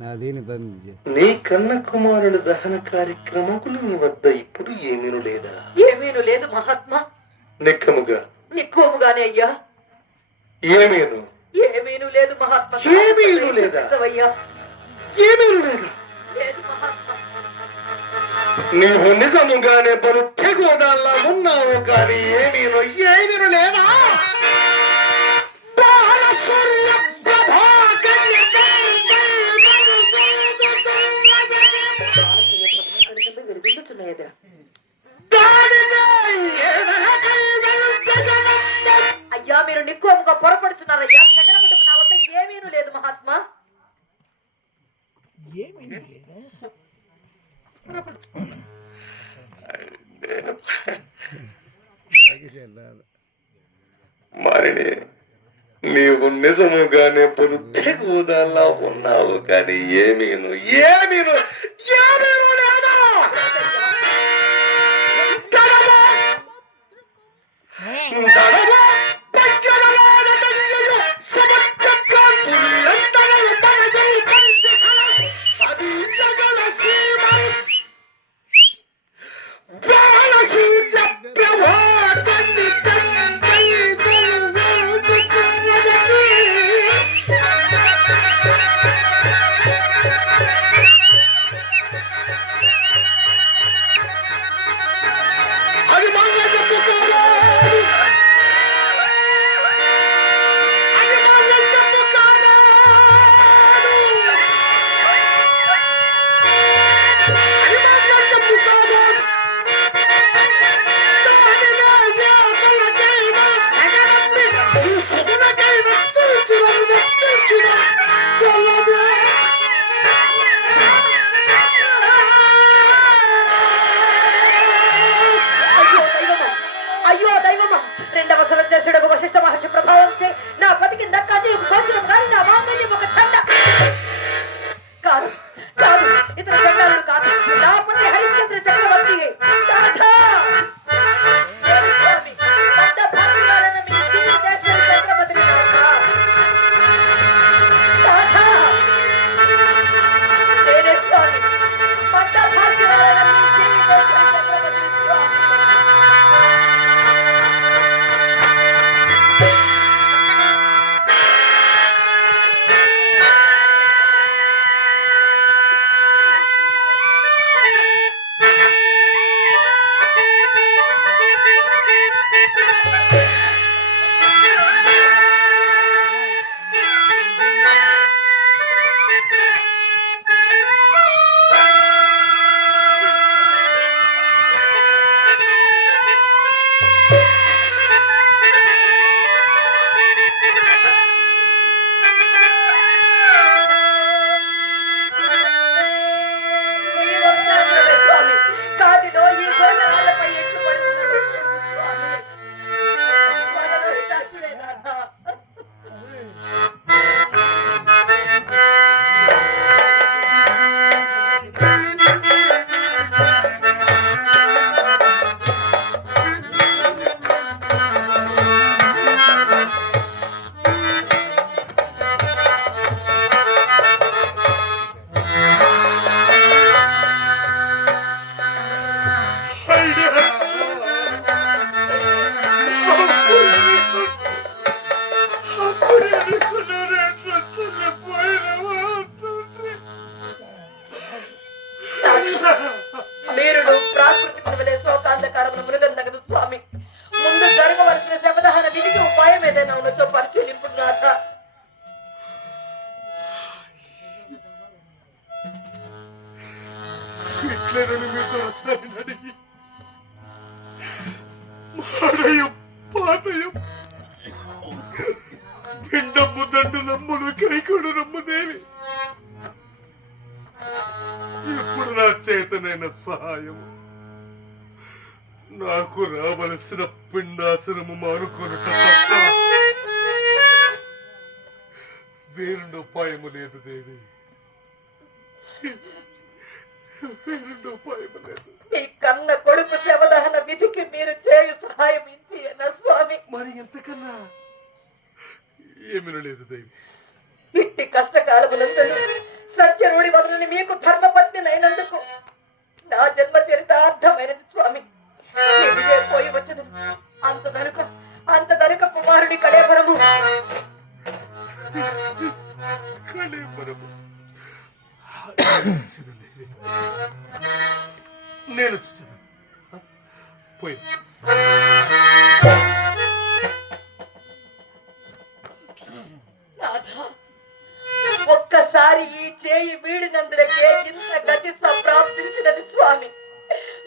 నా కన్న కుమారుడి దహన కార్యక్రమకులు నీ వద్ద ఇప్పుడు ఏమీను లేదా? ఏమీను లేదు మహాత్మా. నిక్కముగా. నిక్కోముగానే అయ్యా. ఏమీను? ఏమీను లేదు మహాత్మా. ఏమీను లేదా? అయ్యా ఏమీను లేదా? లేదు మహాత్మా. నీవు నిజముగానే బరు తెగోదాల్లా ఉన్నావు కానీ ఏమీను? ఏమీను లేదా? నిక్కోముగా పొరపడుతున్నారయ్యా జగనముటకు నా వద్ద ఏమీను లేదు మహాత్మా. ఏమీ లేదా? మారిని నీవు నిజముగానే పొరుద్దెగుదల్లా ఉన్నావు కానీ ఏమీను ఏమీను ఏమీను நான் பதுக்கு இந்த ఇట్లనని మీతో దొరసారిని అడిగి మాడయం పాతయం పిండమ్ము దండులమ్ములు కైకొడు నమ్ముదేవి ఇప్పుడు నా చేతనైన సహాయం నాకు రావలసిన పిండాసనము మానుకొనుట తప్ప వేరుండోపాయము లేదు దేవి. మీ కన్న కొడుకు శవదహన విధికి మీరు చేయు సహాయం అన్న స్వామి? మరి ఎంతకన్నా ఏమీ లేదు దేవి. ఇట్టి కష్టకాలములందరూ సత్యరుడి వదలని మీకు ధర్మపత్ని అయినందుకు నా జన్మ చరితార్థమైనది స్వామి. పోయి వచ్చదు. అంత దనుక అంత దనుక కుమారుడి కళేబరము. కళేబరము. నేను చూసాను పోయి. ఒక్కసారి ఈ చేయి వీడినందులకే ఇంత గతి సంప్రాప్తించినది స్వామి.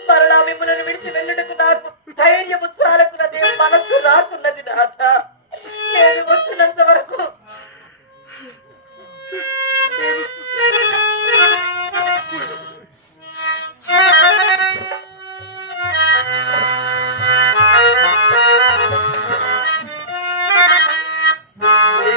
మరలా మిమ్మల్ని విడిచి వెళ్ళుటకు నాకు ధైర్యము చాలకున్నది మనసు రాకున్నది నాథ. నేను వచ్చినంత వరకు